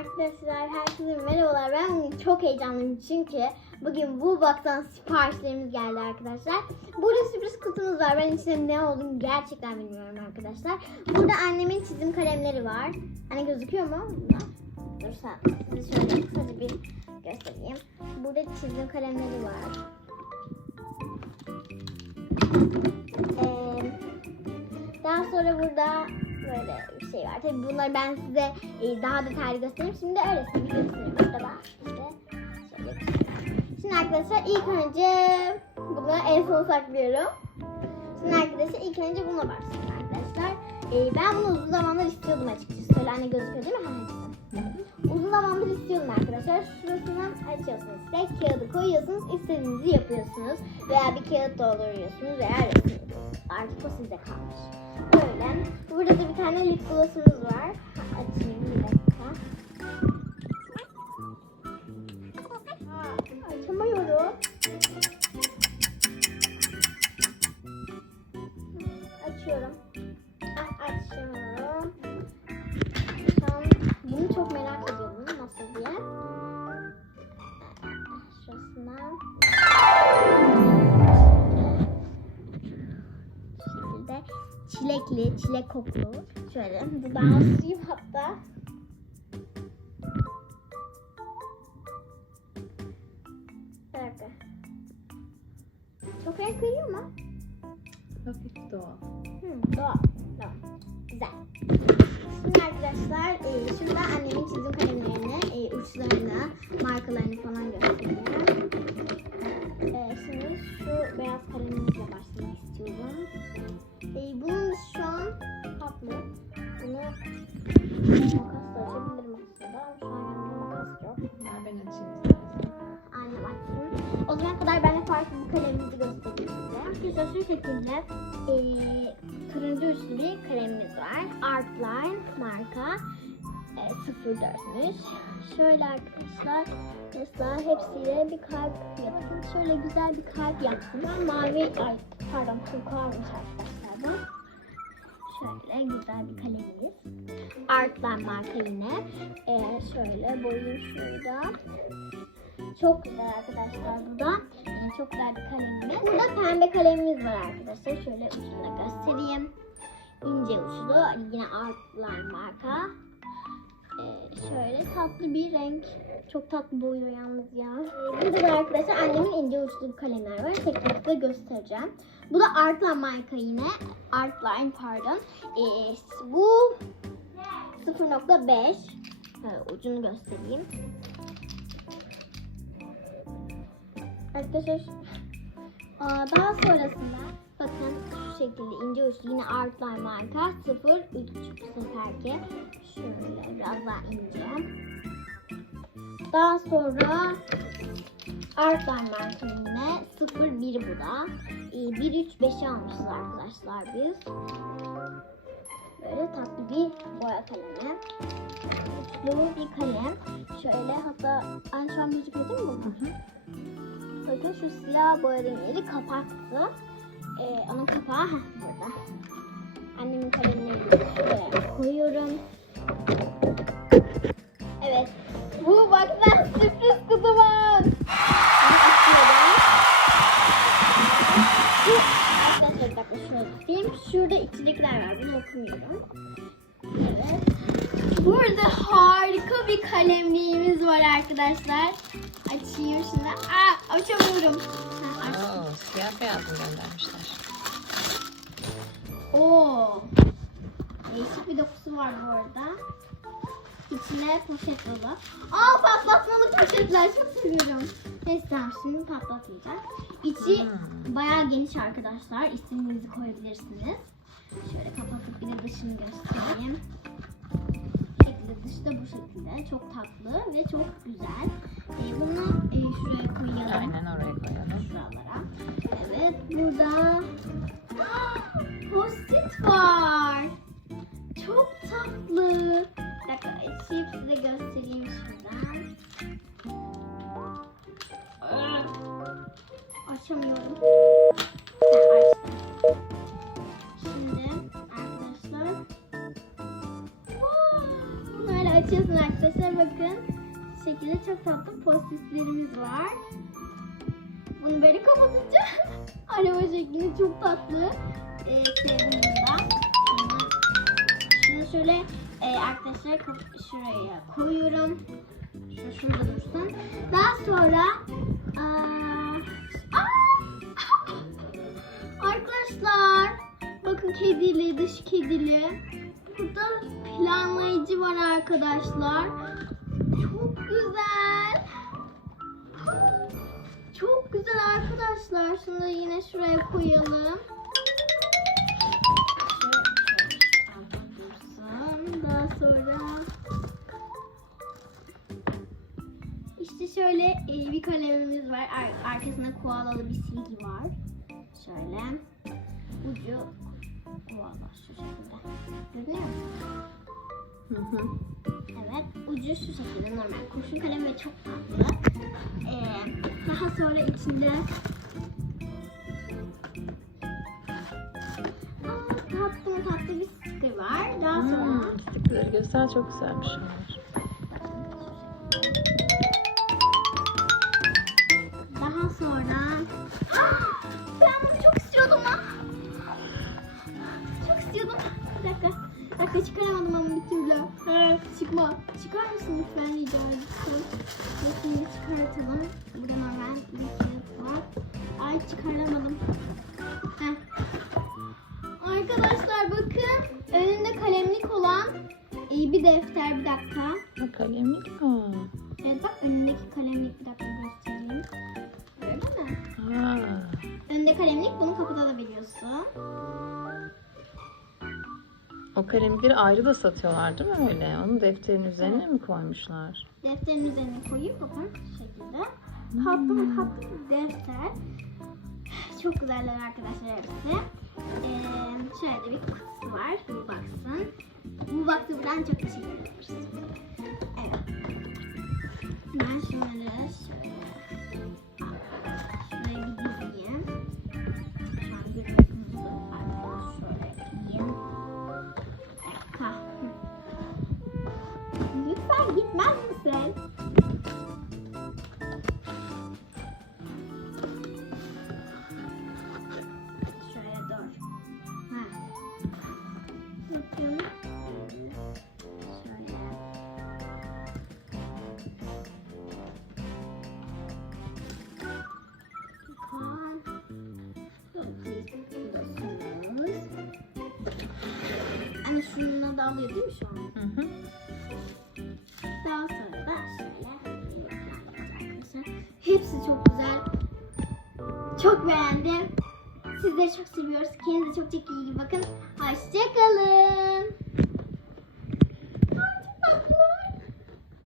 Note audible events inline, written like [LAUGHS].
Arkadaşlar herkese merhabalar. Ben bugün çok heyecanlıyım çünkü bugün bu baktan siparişlerimiz geldi arkadaşlar. Burada sürpriz kutumuz var. Ben içinde ne olduğunu gerçekten bilmiyorum arkadaşlar. Burada annemin çizim kalemleri var. Hani gözüküyor mu? Dur size şöyle kısaca bir göstereyim. Burada çizim kalemleri var. Ee, daha sonra burada böyle bir şey var. Tabii bunları ben size e, daha detaylı göstereyim. Şimdi öylesine bir göstereyim. Burada da işte şöyle göstereyim. Şimdi arkadaşlar ilk önce bunu en son saklıyorum. Şimdi arkadaşlar ilk önce buna başlayalım arkadaşlar. E, ben bunu uzun zamandır istiyordum açıkçası. Şöyle anne gözüküyor değil mi? Ha, işte. Uzun zamandır istiyordum arkadaşlar. Şurasından açıyorsunuz. Size kağıdı koyuyorsunuz. istediğinizi yapıyorsunuz. Veya bir kağıt dolduruyorsunuz veya resim. Artık o size kalmış. Böyle. Burada da bir tane lip glossumuz var. Açayım bir dakika. Çilekli, çilek kokulu. Şöyle dudağıma süreyim hatta. Çok renk veriyor mu? Hafif doğa. Hı, doğal. Tamam. Güzel. Şimdi arkadaşlar e, şurada annemin çizim kalemlerini, e, uçlarını, markalarını falan göstereyim. O zamana kadar ben de farklı bir kalemimizi göstereyim size. Arkadaşlar şu şekilde eee turuncu uçlu bir kalemimiz var. Artline marka e, 04'müş. Şöyle arkadaşlar mesela hepsiyle bir kalp yaptım. Şöyle güzel bir kalp yaptım. Ben mavi, ay pardon turkuazmış arkadaşlar bu. Şöyle güzel bir kalemimiz. Artline marka yine. Ee, şöyle boyayayım şurada. Çok güzel arkadaşlar bu da. Ee, çok güzel bir kalemimiz. Burada pembe kalemimiz var arkadaşlar. Şöyle ucunu göstereyim. İnce uçlu. Yine Artline marka. Ee, şöyle tatlı bir renk. Çok tatlı boyuyor yalnız ya. Burada da arkadaşlar annemin ince uçlu kalemler var. Tek tek de göstereceğim. Bu da Artline marka yine. Artline pardon. Ee, bu 0.5. Ha, ucunu göstereyim. Arkadaşlar aa, daha sonrasında bakın şu şekilde ince uçlu yine Artline marka 03 bu seferki şöyle biraz daha ince. Daha sonra Artline marka yine 01 bu da. Ee, 135'i almışız arkadaşlar biz. Böyle tatlı bir boya kalemi. Uçlu bir kalem. Şöyle hatta ay şu an gözüküyor değil mi? Bakın şu siyah boyadığım yeri kapattı. Ee, onun kapağı heh, burada. Annemin kalemlerini koyuyorum. Evet. Bu bak ben sürpriz açıyorum. Bu arkadaşlar bir dakika şöyle tutayım. Şurada içindekiler var. Bunu okumuyorum. Evet. Burada harika bir kalemliğimiz var arkadaşlar. Açayım şimdi. Aa, açamıyorum. Ha, aç. Oo, siyah beyaz mı göndermişler? Oo. Değişik bir dokusu var bu arada. İçine poşet dolu. Aa patlatmalı poşetler çok seviyorum. Neyse tamam şimdi patlatmayacağım. İçi Hmm. bayağı geniş arkadaşlar. İstediğinizi koyabilirsiniz. Şöyle kapatıp bir de dışını göstereyim. Dışı da bu şekilde. Çok tatlı ve çok güzel. Ee, bunu e, şuraya koyalım. Aynen oraya koyalım. Şuralara. Evet burada [GASPS] post-it var. Çok tatlı. Bir dakika açayım size göstereyim şuradan. Açamıyorum. Ha, açtım. Şimdi açıyorsun arkadaşlar. Bakın. Şu şekilde çok tatlı postitlerimiz var. Bunu böyle kapatınca [LAUGHS] araba şeklinde çok tatlı. Sevdim ben. Şunu şöyle e, arkadaşlar şuraya koyuyorum. Şu şurada dursun. Daha sonra aa, aa! [LAUGHS] arkadaşlar bakın kedili dış kedili. Burada planlayıcı var arkadaşlar. Çok güzel. Çok güzel arkadaşlar. Şunu yine şuraya koyalım. Daha sonra işte şöyle bir kalemimiz var. Ar- arkasında koalalı bir silgi var. Şöyle. Ucu koala şu şekilde. Görünüyor mu? Hı hı. Evet, ucu şu şekilde normal kurşun kalem ve çok tatlı. Ee, daha sonra içinde Aa, tatlı tatlı bir sticker var. Daha sonra Hmm, stickerları göster çok güzelmiş onlar. Dakika çıkaramadım ama bir türlü. Ha, çıkma. Çıkar mısın lütfen rica ediyorum. Şimdi çıkartalım. Burada normal bir kağıt var. Ay çıkaramadım. Heh. Arkadaşlar bakın. Önünde kalemlik olan iyi bir defter. Bir dakika. Ha, kalemlik mi? Evet bak önündeki kalemlik bir dakika göstereyim. Gördün mü? Ha. Önünde kalemlik bunu kapatabiliyorsun. O kalemleri ayrı da satıyorlar değil mi öyle? Onu defterin üzerine mi koymuşlar? Defterin üzerine koyup bakın şu şekilde. Tatlı mı tatlı defter. Çok güzeller arkadaşlar hepsi. Ee, şöyle bir kutusu var. Bu baksın. Bu baksın buradan çok teşekkür ederiz. Evet. Ben şunları şöyle Lütfen gitmez misin? Şöyle dur. Ha. Bakın. Hani şununla da alıyor değil mi şu an? Hı hı. Hepsi çok güzel. Çok beğendim. Sizleri çok seviyoruz. Kendinize çok çok iyi bakın. Hoşçakalın.